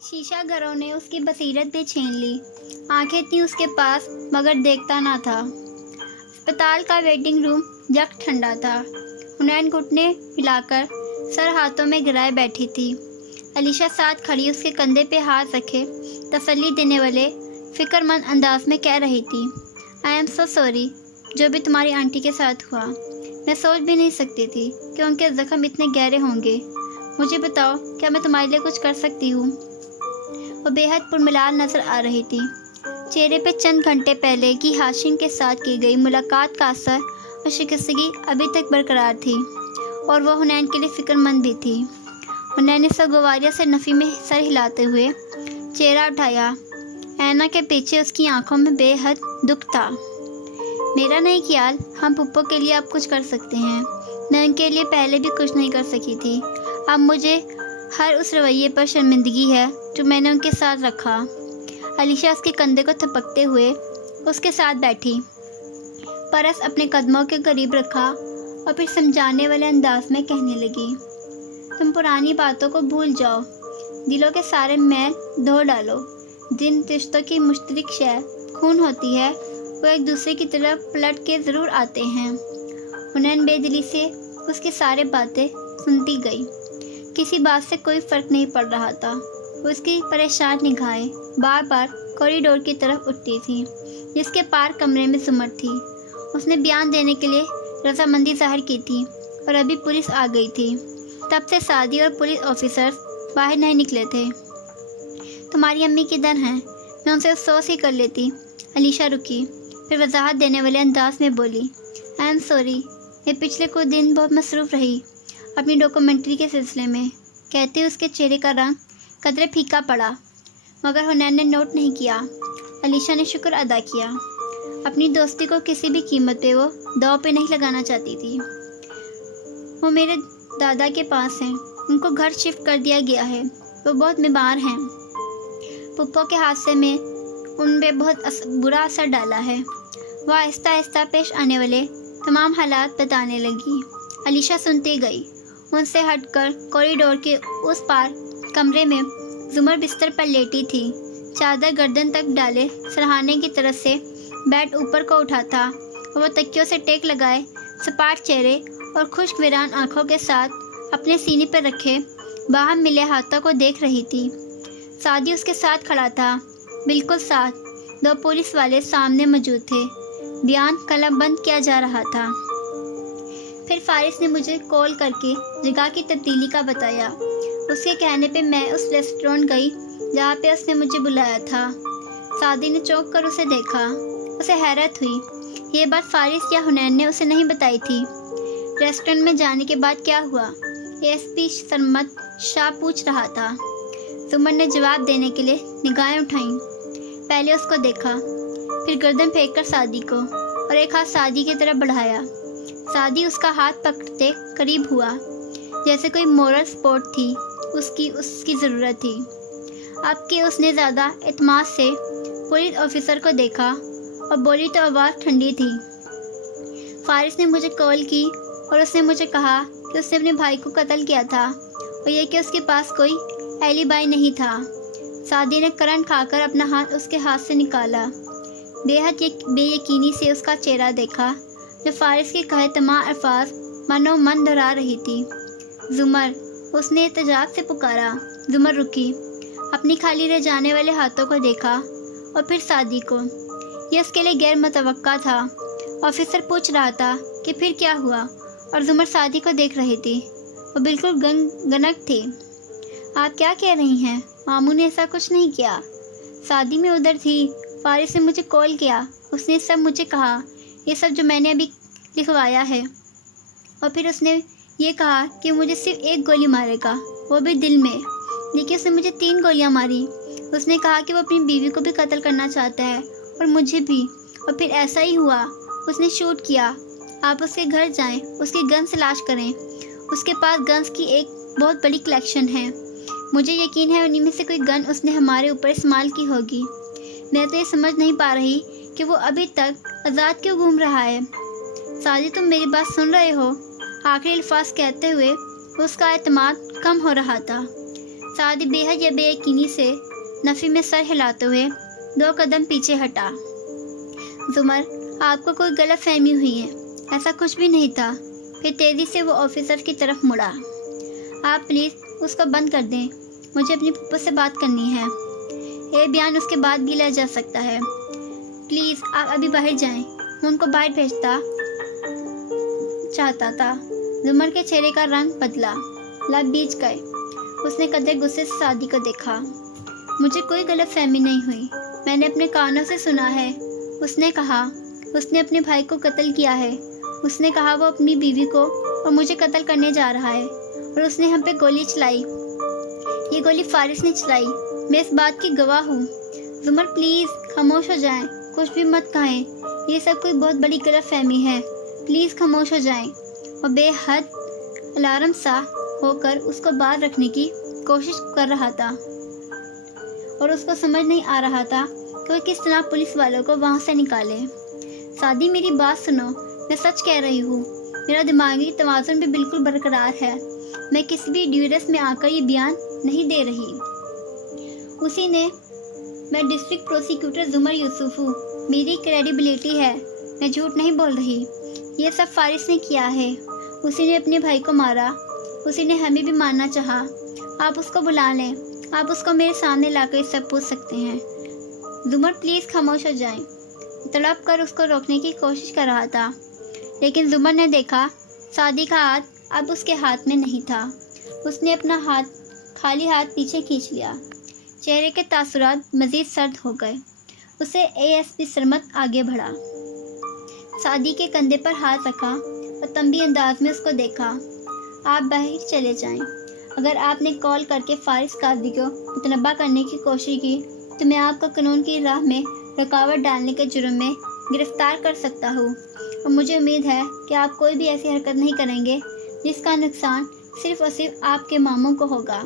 शीशा घरों ने उसकी बसीरत भी छीन ली। आंखें थीं उसके पास मगर देखता ना था। अस्पताल का वेटिंग रूम जग ठंडा था। हुनैन घुटने मिलाकर सर हाथों में गिराए बैठी थी। अलीशा साथ खड़ी उसके कंधे पे हाथ रखे तसल्ली देने वाले फिक्रमंद अंदाज में कह रही थी, आई एम सो सॉरी जो भी तुम्हारी आंटी के साथ हुआ। मैं सोच भी नहीं सकती थी कि उनके जख्म इतने गहरे होंगे। मुझे बताओ, क्या मैं तुम्हारे लिए कुछ कर सकती हूँ? वो बेहद पुरमिलाल नजर आ रही थी। चेहरे पे चंद घंटे पहले की हाशिम के साथ की गई मुलाकात का असर और शिकस्तगी अभी तक बरकरार थी और वह हुनैन के लिए फिक्रमंद भी थी। हुनैन ने सगवारिया से नफ़ी में सर हिलाते हुए चेहरा उठाया। ऐना के पीछे उसकी आंखों में बेहद दुख था। मेरा नहीं ख्याल हम पुप्पो के लिए अब कुछ कर सकते हैं। मैं उनके लिए पहले भी कुछ नहीं कर सकी थी। अब मुझे हर उस रवैये पर शर्मिंदगी है जो मैंने उनके साथ रखा। अलीशा उसके कंधे को थपकते हुए उसके साथ बैठी, परस अपने कदमों के करीब रखा और फिर समझाने वाले अंदाज में कहने लगी, तुम पुरानी बातों को भूल जाओ, दिलों के सारे मैल धो डालो। जिन रिश्तों की मुश्तरक शय खून होती है वो एक दूसरे की तरफ पलट के ज़रूर आते हैं। हुनैन बेदिली से उसकी सारी बातें सुनती गई। किसी बात से कोई फ़र्क नहीं पड़ रहा था। उसकी परेशान निगाहें बार बार कॉरिडोर की तरफ उठती थी जिसके पार कमरे में जुमर थी। उसने बयान देने के लिए रजामंदी जाहिर की थी और अभी पुलिस आ गई थी। तब से सादी और पुलिस ऑफिसर्स बाहर नहीं निकले थे। तुम्हारी अम्मी किधर हैं? मैं उनसे अफसोस ही कर लेती। अलीशा रुकी, फिर वजाहत देने वाले अंदाज में बोली, आई एम सॉरी, मैं पिछले कुछ दिन बहुत मसरूफ़ रही अपनी डॉक्यूमेंट्री के सिलसिले में। कहते उसके चेहरे का रंग कदरे फीका पड़ा मगर हुनैन ने नोट नहीं किया। अलीशा ने शुक्र अदा किया। अपनी दोस्ती को किसी भी कीमत पे वो दांव पे नहीं लगाना चाहती थी। वो मेरे दादा के पास हैं, उनको घर शिफ्ट कर दिया गया है, वो बहुत बीमार हैं। पुप्पो के हादसे में उन पे बहुत बुरा असर डाला है। वह आहिस्ता आहिस्ता पेश आने वाले तमाम हालात बताने लगी। अलीशा सुनती गई। उनसे हटकर कॉरिडोर के उस पार कमरे में जुमर बिस्तर पर लेटी थी, चादर गर्दन तक डाले सरहाने की तरफ से बेड ऊपर को उठा था। वह तकियों से टेक लगाए सपाट चेहरे और खुश्क वीरान आँखों के साथ अपने सीने पर रखे बाहर मिले हाथों को देख रही थी। सादी उसके साथ खड़ा था, बिल्कुल साथ। दो पुलिस वाले सामने मौजूद थे। बयान कलमबंद किया जा रहा था। फिर फारिस ने मुझे कॉल करके जगह की तब्दीली का बताया। उसके कहने पे मैं उस रेस्टोरेंट गई जहाँ पे उसने मुझे बुलाया था। सादी ने चौंक कर उसे देखा। उसे हैरत हुई। ये बात फारिस या हुनैन ने उसे नहीं बताई थी। रेस्टोरेंट में जाने के बाद क्या हुआ? एसपी सरमत शाह पूछ रहा था। जुमर ने जवाब देने के लिए निगाहें उठाईं। पहले उसको देखा, फिर गर्दन फेंक कर सादी को और एक हाथ सादी की तरफ बढ़ाया। सादी उसका हाथ पकड़ते करीब हुआ, जैसे कोई मोरल सपोर्ट थी उसकी ज़रूरत थी। अब कि उसने ज़्यादा एतमाद से पुलिस ऑफिसर को देखा और बोली तो आवाज़ ठंडी थी। फारिस ने मुझे कॉल की और उसने मुझे कहा कि उसने अपने भाई को कत्ल किया था और यह कि उसके पास कोई एलिबाई नहीं था। सादी ने करंट खाकर अपना हाथ उसके हाथ से निकाला। बेहद बेयकीनी से उसका चेहरा देखा जो फारिस के कहे तमाम अल्फाज मनो मन दोहरा रही थी। जुमर, उसने एहतजाज से पुकारा। जुमर रुकी, अपनी खाली रह जाने वाले हाथों को देखा और फिर सादी को। यह उसके लिए गैर मुतवक्का था। ऑफिसर पूछ रहा था कि फिर क्या हुआ और जुमर सादी को देख रही थी। वो बिल्कुल गनक थी। आप क्या कह रही हैं? मामू ने ऐसा कुछ नहीं किया। शादी में उधर थी। फारिस ने मुझे कॉल किया, उसने सब मुझे कहा, ये सब जो मैंने अभी लिखवाया है। और फिर उसने ये कहा कि मुझे सिर्फ एक गोली मारेगा, वो भी दिल में। लेकिन उसने मुझे 3 गोलियां मारी। उसने कहा कि वो अपनी बीवी को भी कत्ल करना चाहता है और मुझे भी। और फिर ऐसा ही हुआ, उसने शूट किया। आप उसके घर जाएं, उसकी गन तलाश करें। उसके पास गन्स की एक बहुत बड़ी कलेक्शन है। मुझे यकीन है उन्हीं में से कोई गन उसने हमारे ऊपर इस्तेमाल की होगी। मैं तो ये समझ नहीं पा रही कि वो अभी तक आज़ाद क्यों घूम रहा है। साजी, तुम मेरी बात सुन रहे हो? आखिरी अल्फाज कहते हुए उसका एतमाद कम हो रहा था। सादी बेहद या बेयकीनी से नफ़ी में सर हिलाते हुए 2 कदम पीछे हटा। जुमर, आपको कोई गलत फहमी हुई है, ऐसा कुछ भी नहीं था। फिर तेज़ी से वो ऑफिसर की तरफ मुड़ा। आप प्लीज़ उसको बंद कर दें, मुझे अपनी फूफो से बात करनी है। ये बयान उसके बाद भी लिया जा सकता है। प्लीज़ आप अभी बाहर जाएं, मैं उनको बाहर भेजना चाहता था। जुमर के चेहरे का रंग बदला, लब भींच गए। उसने कदर गुस्से से सादी को देखा। मुझे कोई गलत फहमी नहीं हुई, मैंने अपने कानों से सुना है। उसने कहा उसने अपने भाई को कत्ल किया है। उसने कहा वो अपनी बीवी को और मुझे कत्ल करने जा रहा है, और उसने हम पे गोली चलाई। ये गोली फारिस ने चलाई, मैं इस बात की गवाह हूँ। जुमर प्लीज़ खामोश हो जाएं, कुछ भी मत कहें, ये सब कोई बहुत बड़ी गलत फहमी है। प्लीज़ खामोश हो जाएं। और बेहद अलार्म सा होकर उसको बाहर रखने की कोशिश कर रहा था, और उसको समझ नहीं आ रहा था कि वो किस तरह पुलिस वालों को वहाँ से निकाले। सादी, मेरी बात सुनो, मैं सच कह रही हूँ। मेरा दिमागी तवाज़ुन भी बिल्कुल बरकरार है। मैं किसी भी ड्यूरेस में आकर ये बयान नहीं दे रही। उसी ने मैं डिस्ट्रिक्ट प्रोसिक्यूटर जुमर यूसुफ हूँ, मेरी क्रेडिबिलिटी है, मैं झूठ नहीं बोल रही। ये सब फारिस ने किया है। उसी ने अपने भाई को मारा, उसी ने हमें भी मारना चाहा। आप उसको बुला लें, आप उसको मेरे सामने लाकर ये सब पूछ सकते हैं। जुमर प्लीज़ खामोश हो जाएं। तड़प कर उसको रोकने की कोशिश कर रहा था, लेकिन जुमर ने देखा सादी का हाथ अब उसके हाथ में नहीं था। उसने अपना खाली हाथ पीछे खींच लिया। चेहरे के तासुरात मज़ीद सर्द हो गए। उसे एएसपी सरमत आगे बढ़ा, सादी के कंधे पर हाथ रखा और तंबी अंदाज में उसको देखा। आप बाहर चले जाएं। अगर आपने कॉल करके फारिस कादी को मुतनब्बा करने की कोशिश की तो मैं आपको कानून की राह में रुकावट डालने के जुर्म में गिरफ्तार कर सकता हूँ, और मुझे उम्मीद है कि आप कोई भी ऐसी हरकत नहीं करेंगे जिसका नुकसान सिर्फ और सिर्फ आपके मामों को होगा।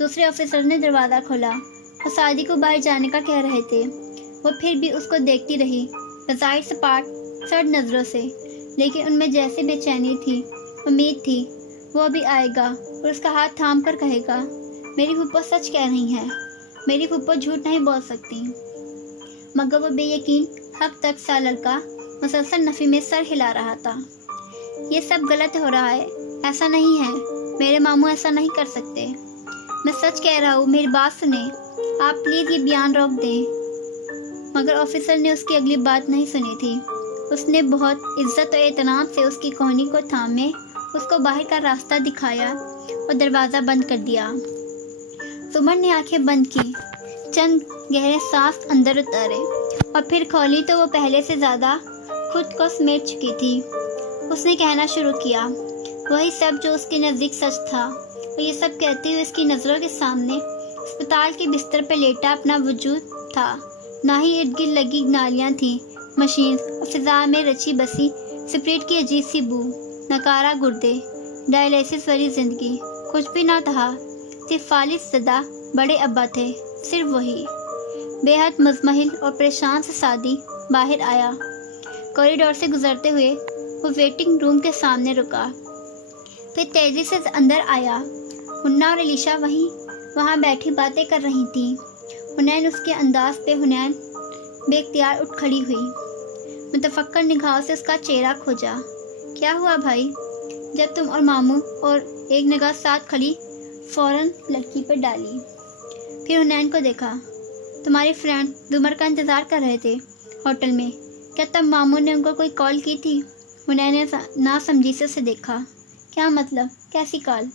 दूसरे ऑफिसर ने दरवाज़ा खोला और सादी को बाहर जाने का कह रहे थे। वो फिर भी उसको देखती रही, बज़ाहिर सपाट सर्द नज़रों से, लेकिन उनमें जैसे बेचैनी थी, उम्मीद थी वो अभी आएगा और उसका हाथ थाम कर कहेगा, मेरी फूफो सच कह रही हैं, मेरी फूफो झूठ नहीं बोल सकती। मगर वो बेयकीन हक तक सा लड़का मुसलसल नफ़ी में सर हिला रहा था। ये सब गलत हो रहा है, ऐसा नहीं है, मेरे मामू ऐसा नहीं कर सकते। मैं सच कह रहा हूँ, मेरी बात सुने। आप प्लीज़ ये बयान रोक दें। मगर ऑफिसर ने उसकी अगली बात नहीं सुनी थी। उसने बहुत इज्जत और एहतराम से उसकी कोहनी को थामे उसको बाहर का रास्ता दिखाया और दरवाज़ा बंद कर दिया। जुमर ने आंखें बंद की, चंद गहरे सांस अंदर उतारे और फिर खोली तो वो पहले से ज़्यादा खुद को समेट चुकी थी। उसने कहना शुरू किया, वही सब जो उसके नज़दीक सच था। और ये सब कहते हुए उसकी नज़रों के सामने अस्पताल के बिस्तर पर लेटा अपना वजूद था। ना ही इर्द गिर्द लगी नालियाँ थीं, मशीन और फिजा में रची बसी स्प्रिट की अजीब सी बू, नकारा गुर्दे, डायलिसिस वाली ज़िंदगी, कुछ भी ना था। सिर्फ फालिस ज़दा बड़े अब्बा थे, सिर्फ वही। बेहद मुज़महिल और परेशान से सादी बाहर आया। कॉरिडोर से गुजरते हुए वो वेटिंग रूम के सामने रुका, फिर तेज़ी से अंदर आया। हुन्ना और अलीशा वहाँ बैठी बातें कर रही थीं। हुनैन उसके अंदाज पे हुनैन बेख्तियार उठ खड़ी हुई, मुतफक्कर निगाहों से उसका चेहरा खोजा। क्या हुआ भाई? जब तुम और मामू और एक निगाह साथ खड़ी फ़ौरन लड़की पर डाली। फिर हुनैन को देखा, तुम्हारी फ्रेंड जुमर का इंतज़ार कर रहे थे होटल में, क्या तब मामू ने उनको कोई कॉल की थी? हुनैन ने नासमझी से उसे देखा। क्या मतलब, कैसी कॉल?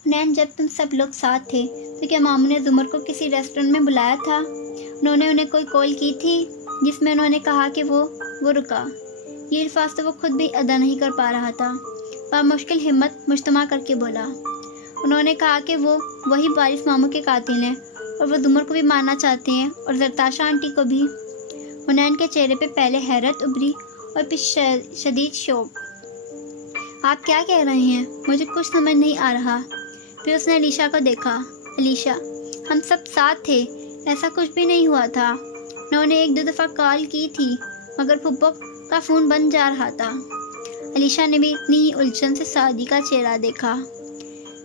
हुनैन, जब तुम सब लोग साथ थे तो क्या मामू ने जुमर को किसी रेस्टोरेंट में बुलाया था? उन्होंने उन्हें कोई कॉल की थी जिसमें उन्होंने कहा कि वो रुका। ये अल्फाज तो वो खुद भी अदा नहीं कर पा रहा था। बामुश्किल हिम्मत मुजतमा करके बोला, उन्होंने कहा कि वो वही बारिश मामू के कातिल हैं और वो जुमर को भी मारना चाहते हैं और जरताशा आंटी को भी। हुनैन के चेहरे पे पहले हैरत उभरी और फिर शदीद शौक। आप क्या कह रहे हैं? मुझे कुछ समझ नहीं आ रहा। फिर उसने अलीशा को देखा। अलीशा, हम सब साथ थे, ऐसा कुछ भी नहीं हुआ था। उन्होंने एक दो दफ़ा कॉल की थी मगर फुप्पो का फ़ोन बंद जा रहा था। अलीशा ने भी इतनी ही उलझन से सादी का चेहरा देखा।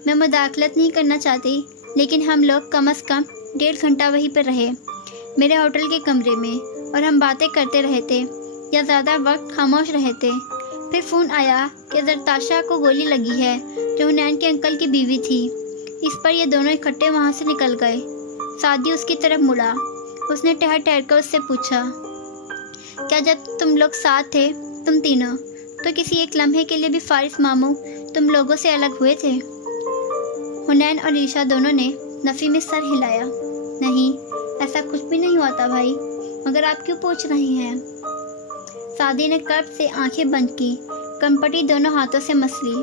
मैं मुदाखलत नहीं करना चाहती, लेकिन हम लोग कम से कम 1.5 घंटा वहीं पर रहे, मेरे होटल के कमरे में, और हम बातें करते रहे थे या ज़्यादा वक्त खामोश रहे थे। फिर फ़ोन आया कि जरताशा को गोली लगी है, जो हुनैन के अंकल की बीवी थी। इस पर ये दोनों इकट्ठे वहाँ से निकल गए। सादी उसकी तरफ मुड़ा। उसने ठहर ठहर कर उससे पूछा, क्या जब तुम लोग साथ थे, तुम तीनों, तो किसी एक लम्हे के लिए भी फारिस मामू तुम लोगों से अलग हुए थे? हुनैन और ईशा दोनों ने नफ़ी में सर हिलाया। नहीं, ऐसा कुछ भी नहीं हुआ था भाई, मगर आप क्यों पूछ रहे हैं? सादी ने कर्ब से आंखें बंद की, कनपटी दोनों हाथों से मस ली।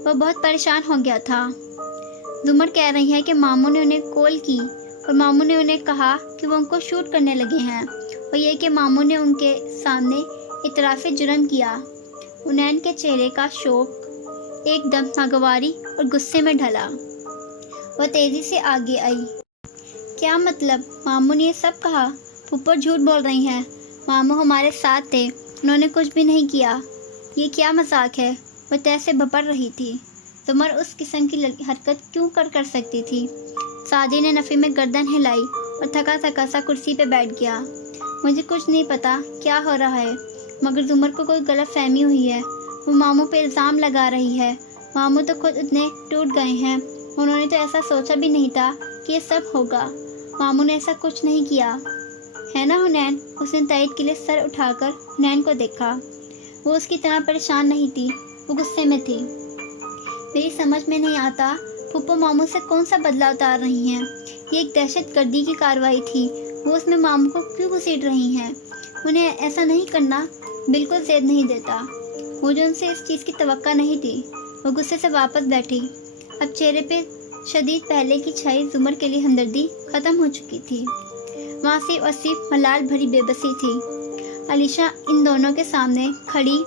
वो बहुत परेशान हो गया था। जुमर कह रही है कि मामू ने उन्हें कॉल की और मामू ने उन्हें कहा कि वो उनको शूट करने लगे हैं, और ये कि मामू ने उनके सामने इतराफ़े जुर्म किया। हुनैन के चेहरे का शौक एकदम नागवारी और गुस्से में ढला। वह तेज़ी से आगे आई। क्या मतलब? मामू ने ये सब कहा? फूफो झूठ बोल रही हैं। मामू हमारे साथ थे, उन्होंने कुछ भी नहीं किया। ये क्या मजाक है? वह तैसे भपड़ रही थी। जुमर उस किस्म की हरकत क्यों कर सकती थी? सादी ने नफ़ी में गर्दन हिलाई और थका थका सा कुर्सी पे बैठ गया। मुझे कुछ नहीं पता क्या हो रहा है, मगर जुमर को कोई गलत फहमी हुई है। वो मामू पे इल्ज़ाम लगा रही है। मामू तो खुद इतने टूट गए हैं, उन्होंने तो ऐसा सोचा भी नहीं था कि ये सब होगा। मामू ने ऐसा कुछ नहीं किया, है ना हुनैन? उसने तायद के लिए सर उठाकर हुनैन को देखा। वो उसकी तरह परेशान नहीं थी, वो गुस्से में थी। मेरी समझ में नहीं आता, फूफो मामू से कौन सा बदला उतार रही हैं? ये एक दहशतगर्दी की कार्रवाई थी, वो उसमें मामू को क्यों घसीट रही हैं? उन्हें ऐसा नहीं करना बिल्कुल ज़ेद नहीं देता। मुझे उनसे इस चीज़ की तवक्का नहीं थी। वो गुस्से से वापस बैठी। अब चेहरे पे शदीद पहले की छाई जुमर के लिए हमदर्दी ख़त्म हो चुकी थी। वहाँ सिर्फ और सिर्फ मलाल भरी बेबसी थी। अलीशा इन दोनों के सामने खड़ी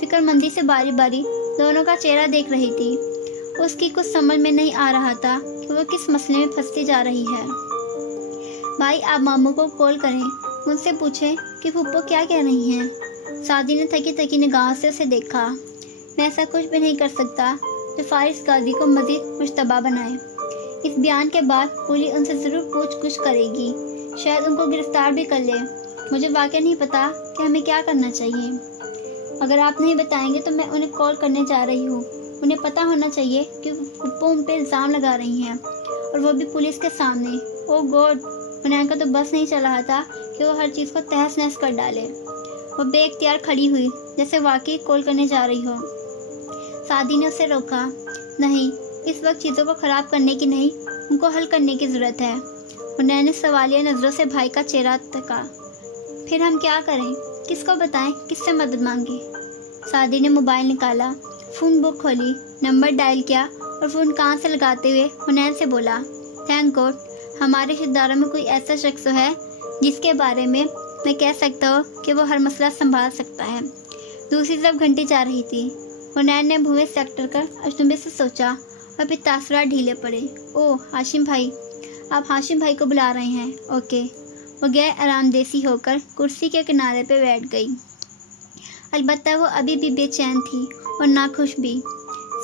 फिक्रमंदी से बारी बारी दोनों का चेहरा देख रही थी। उसकी कुछ समझ में नहीं आ रहा था कि वो किस मसले में फंसती जा रही है। भाई, आप मामू को कॉल करें, मुझसे पूछें कि फूफो क्या कह रही हैं। सादी ने थकी थकी निगाहों से उसे देखा। मैं ऐसा कुछ भी नहीं कर सकता जो फारिस गाजी को मज़ीद मुश्तबा बनाए। इस बयान के बाद पुलिस उनसे ज़रूर पूछ-गुछ करेगी, शायद उनको गिरफ्तार भी कर ले। मुझे वाकई नहीं पता कि हमें क्या करना चाहिए। अगर आप नहीं बताएंगे तो मैं उन्हें कॉल करने जा रही हूँ। उन्हें पता होना चाहिए कि फूफो उन पर इल्ज़ाम लगा रही हैं, और वो भी पुलिस के सामने। ओह गॉड! हुनैन का तो बस नहीं चल रहा था कि वो हर चीज़ को तहस नहस कर डाले। वो बेइख्तियार खड़ी हुई, जैसे वाकई कॉल करने जा रही हो। सादी ने उसे रोका। नहीं, इस वक्त चीज़ों को ख़राब करने की नहीं, उनको हल करने की ज़रूरत है। हुनैन ने सवालिया नज़रों से भाई का चेहरा तका। फिर हम क्या करें? किसको बताएं? किससे मदद मांगे? सादी ने मोबाइल निकाला, फ़ोन बुक खोली, नंबर डायल किया और फ़ोन कान से लगाते हुए हुनैन से बोला, थैंक गॉड, हमारे रिश्तेदारों में कोई ऐसा शख्स है जिसके बारे में मैं कह सकता हूँ कि वो हर मसला संभाल सकता है। दूसरी तरफ घंटी जा रही थी। हुनैन ने भुएं से टक्कर कर अजनबी से सोचा और फिर तासुरात ढीले पड़े। ओह हाशिम भाई, आप हाशिम भाई को बुला रहे हैं? ओके। वो गैर आरामदेसी होकर कुर्सी के किनारे पे बैठ गई। अलबत्ता वो अभी भी बेचैन थी और नाखुश भी।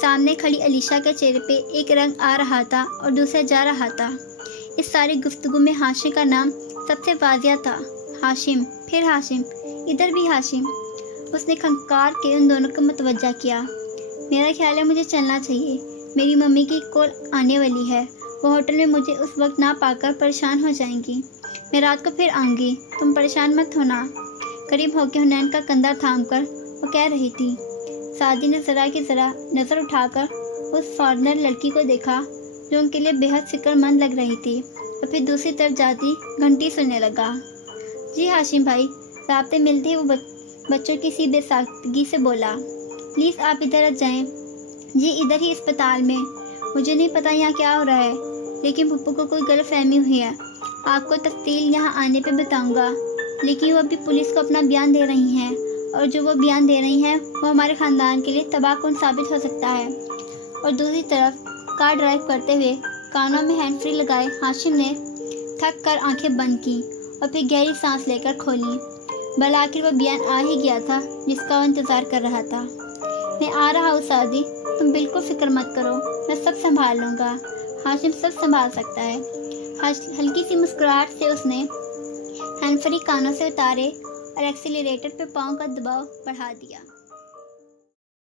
सामने खड़ी अलीशा के चेहरे पे एक रंग आ रहा था और दूसरा जा रहा था। इस सारी गुफ्तगू में हाशिम का नाम सबसे वाजिया था। हाशिम, फिर हाशिम, इधर भी हाशिम। उसने खंकार के उन दोनों को मुतवज्जा किया। मेरा ख्याल है मुझे चलना चाहिए, मेरी मम्मी की कॉल आने वाली है। वो होटल में मुझे उस वक्त ना पाकर परेशान हो जाएंगी। मैं रात को फिर आऊँगी, तुम परेशान मत होना। करीब होकर हुनैन का कंधा थामकर वो कह रही थी। सादी ने ज़रा की ज़रा नज़र उठाकर उस फॉरनर लड़की को देखा जो उनके लिए बेहद फिक्रमंद लग रही थी, और फिर दूसरी तरफ जाती घंटी सुनने लगा। जी हाशिम भाई, रास्ते मिलते ही वो बच्चों की सी बेसाख्तगी से बोला, प्लीज़ आप इधर आ जाएं। जी इधर ही अस्पताल में। मुझे नहीं पता यहाँ क्या हो रहा है, लेकिन पप्पू को कोई गलतफहमी हुई है। आपको तफसील यहाँ आने पे बताऊँगा, लेकिन वो अभी पुलिस को अपना बयान दे रही हैं, और जो वो बयान दे रही हैं वो हमारे ख़ानदान के लिए तबाहकुन साबित हो सकता है। और दूसरी तरफ कार ड्राइव करते हुए कानों में हैंड फ्री लगाए हाशिम ने थक कर आंखें बंद की और फिर गहरी सांस लेकर खोली। भला आखिर वो बयान आ ही गया था जिसका वो इंतज़ार कर रहा था। मैं आ रहा हूँ सादी, تم بالکل فکر مت کرو، میں سب سنبھال لوں گا، ہاشم سب سنبھال سکتا ہے۔ ہلکی سی مسکراہٹ سے اس نے ہینڈ فری کانوں سے اتارے اور ایکسیلریٹر پہ پاؤں کا دباؤ بڑھا دیا۔